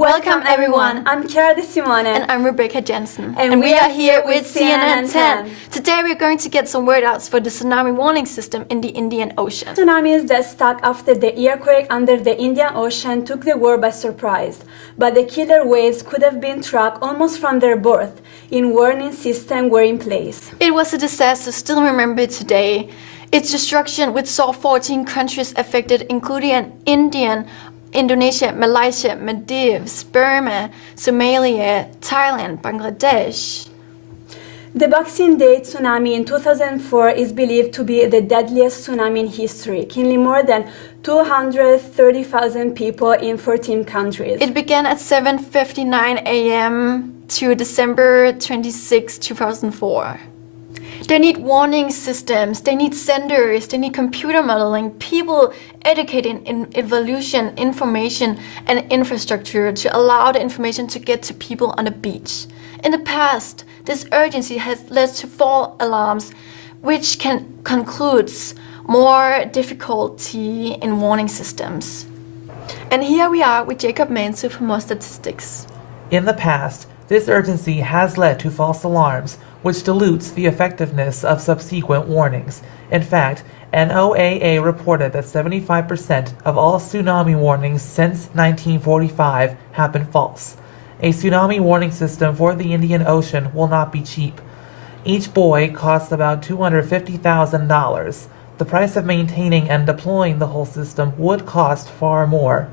Welcome everyone, I'm Chiara De Simone. and I'm Rebecca Jensen. And we are here with CNN 10. Today we're going to get some word outs for the tsunami warning system in the Indian Ocean. Tsunamis that struck after the earthquake under the Indian Ocean took the world by surprise, but the killer waves could have been tracked almost from their birth. In warning systems were in place. It was a disaster still remembered today. Its destruction, which saw 14 countries affected, including Indonesia, Malaysia, Maldives, Burma, Somalia, Thailand, Bangladesh. The Boxing Day tsunami in 2004 is believed to be the deadliest tsunami in history, killing more than 230,000 people in 14 countries. It began at 7:59 a.m. to December 26, 2004. They need warning systems, they need sensors, they need computer modeling, people educating in evolution, information, and infrastructure to allow the information to get to people on the beach. In the past, this urgency has led to false alarms, which can conclude more difficulty in warning systems. And here we are with Jacob Mansu for more statistics. In the past, this urgency has led to false alarms, which dilutes the effectiveness of subsequent warnings. In fact, NOAA reported that 75% of all tsunami warnings since 1945 have been false. A tsunami warning system for the Indian Ocean will not be cheap. Each buoy costs about $250,000. The price of maintaining and deploying the whole system would cost far more.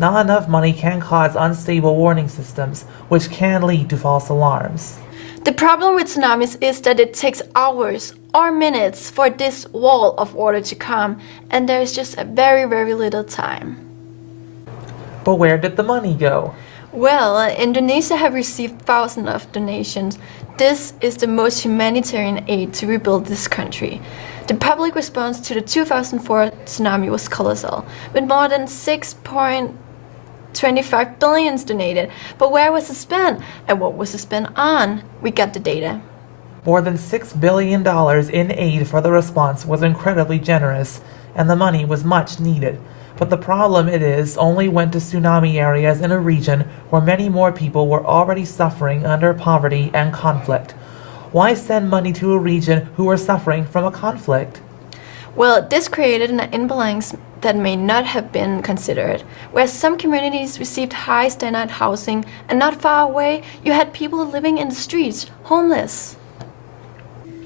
Not enough money can cause unstable warning systems, which can lead to false alarms. The problem with tsunamis is that it takes hours or minutes for this wall of water to come, and there is just a very, very little time. But where did the money go? Well, Indonesia have received thousands of donations. This is the most humanitarian aid to rebuild this country. The public response to the 2004 tsunami was colossal, with more than 6.25 billion donated. But where was it spent? And what was it spent on? We got the data. More than $6 billion in aid for the response was incredibly generous, and the money was much needed. But the problem only went to tsunami areas in a region where many more people were already suffering under poverty and conflict. Why send money to a region who were suffering from a conflict? Well, this created an imbalance that may not have been considered. Where some communities received high standard housing, and not far away, you had people living in the streets, homeless.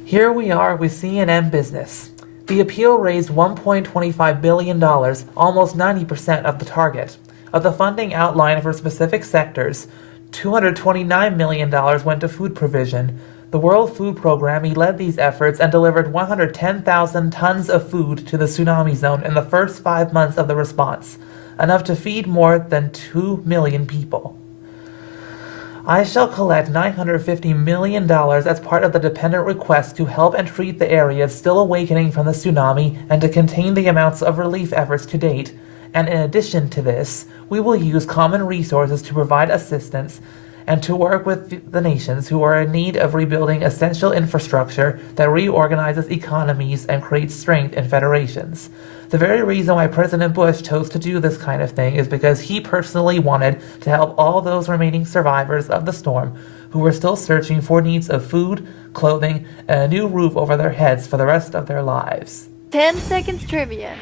Here we are with CNN Business. The appeal raised $1.25 billion, almost 90% of the target. Of the funding outlined for specific sectors, $229 million went to food provision. The World Food Programme led these efforts and delivered 110,000 tons of food to the tsunami zone in the first 5 months of the response, enough to feed more than 2 million people. I shall collect $950 million as part of the dependent request to help and treat the areas still awakening from the tsunami and to contain the amounts of relief efforts to date. And in addition to this, we will use common resources to provide assistance and to work with the nations who are in need of rebuilding essential infrastructure that reorganizes economies and creates strength in federations. The very reason why President Bush chose to do this kind of thing is because he personally wanted to help all those remaining survivors of the storm who were still searching for needs of food, clothing, and a new roof over their heads for the rest of their lives. 10 seconds trivia.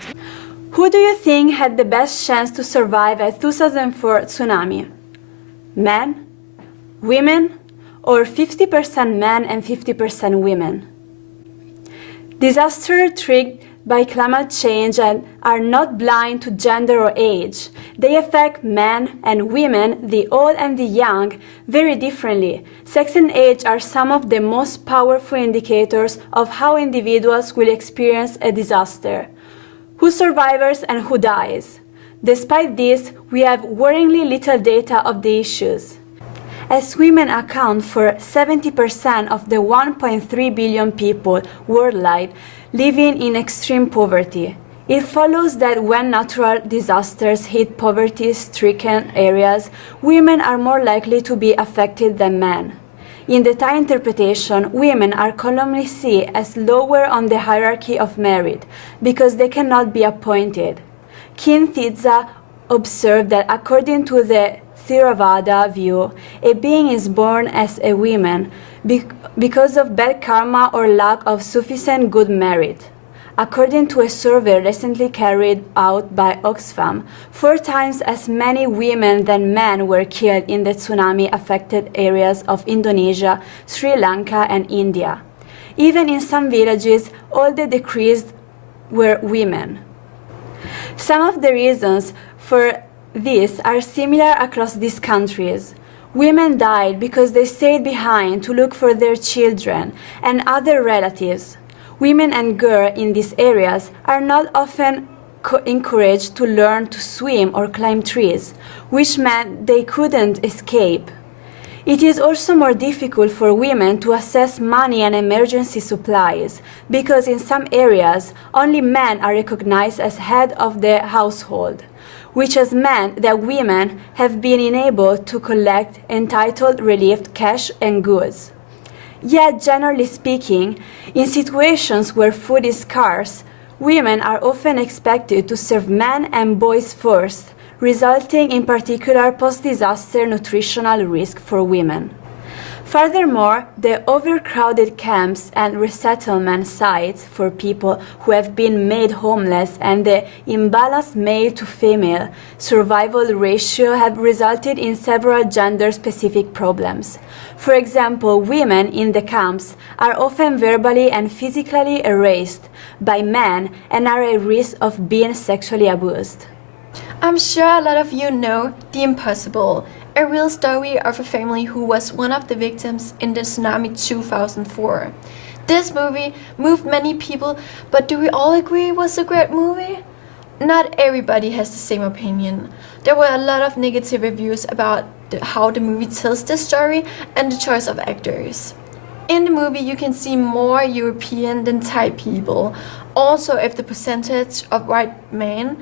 Who do you think had the best chance to survive a 2004 tsunami? Men? Women? Or 50% men and 50% women? Disasters triggered by climate change and are not blind to gender or age. They affect men and women, the old and the young, very differently. Sex and age are some of the most powerful indicators of how individuals will experience a disaster. Who survives and who dies? Despite this, we have worryingly little data of the issues. As women account for 70% of the 1.3 billion people worldwide living in extreme poverty, it follows that when natural disasters hit poverty-stricken areas, women are more likely to be affected than men. In the Thai interpretation, women are commonly seen as lower on the hierarchy of merit because they cannot be appointed. Kin Thidza observed that according to the Theravada view, a being is born as a woman because of bad karma or lack of sufficient good merit. According to a survey recently carried out by Oxfam, 4 times as many women than men were killed in the tsunami-affected areas of Indonesia, Sri Lanka, and India. Even in some villages, all the deceased were women. Some of the reasons for this are similar across these countries. Women died because they stayed behind to look for their children and other relatives. Women and girls in these areas are not often encouraged to learn to swim or climb trees, which meant they couldn't escape. It is also more difficult for women to access money and emergency supplies because in some areas only men are recognized as head of the household, which has meant that women have been unable to collect entitled relief cash and goods. Yet, generally speaking, in situations where food is scarce, women are often expected to serve men and boys first, resulting in particular post-disaster nutritional risk for women. Furthermore, the overcrowded camps and resettlement sites for people who have been made homeless and the imbalanced male-to-female survival ratio have resulted in several gender-specific problems. For example, women in the camps are often verbally and physically harassed by men and are at risk of being sexually abused. I'm sure a lot of you know The Impossible, a real story of a family who was one of the victims in the tsunami 2004. This movie moved many people, but do we all agree it was a great movie? Not everybody has the same opinion. There were a lot of negative reviews about how the movie tells the story and the choice of actors. In the movie you can see more European than Thai people, also if the percentage of white men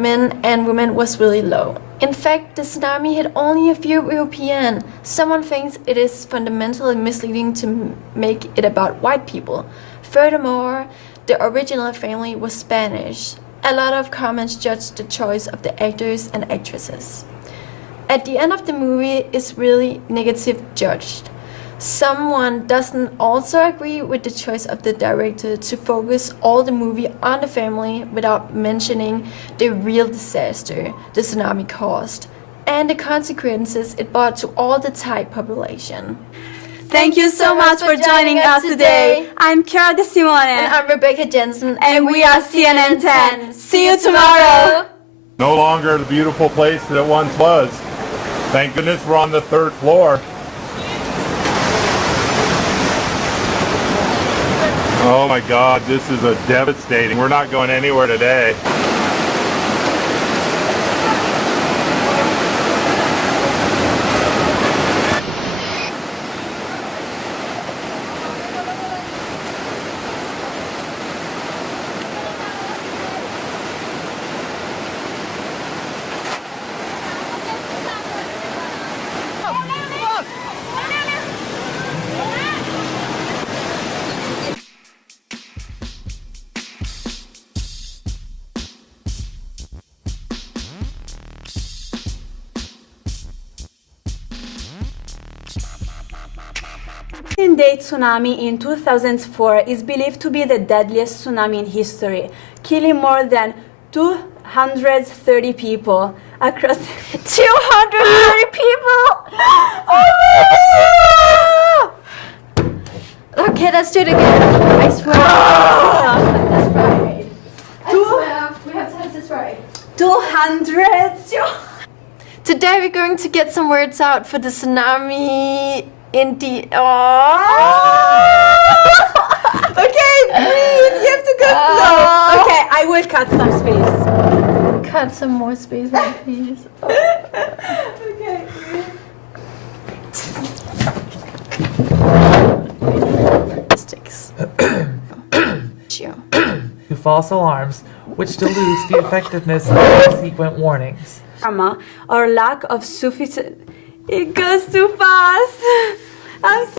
and women was really low. In fact, the tsunami hit only a few European. Someone thinks it is fundamentally misleading to make it about white people. Furthermore, the original family was Spanish. A lot of comments judged the choice of the actors and actresses. At the end of the movie is really negative judged. Someone doesn't also agree with the choice of the director to focus all the movie on the family without mentioning the real disaster the tsunami caused and the consequences it brought to all the Thai population. Thank you so much for joining us today. I'm Chiara De Simone. And I'm Rebecca Jensen. And we are CNN 10. See you tomorrow. No longer the beautiful place that it once was. Thank goodness we're on the 3rd floor. Oh my God, this is a devastating. We're not going anywhere today. Day tsunami in 2004 is believed to be the deadliest tsunami in history, killing more than 230 people across 230 people! Okay, let's do it again. I swear. That's right. I swear. We have to have this right. 200. Today we're going to get some words out for the tsunami in the... Okay, breathe. You have to go slow. Okay, I will cut some space. Cut some more space, please. Okay. Sticks. To false alarms, which dilutes the effectiveness of subsequent warnings. Karma or lack of sufficient. It goes too fast. I'm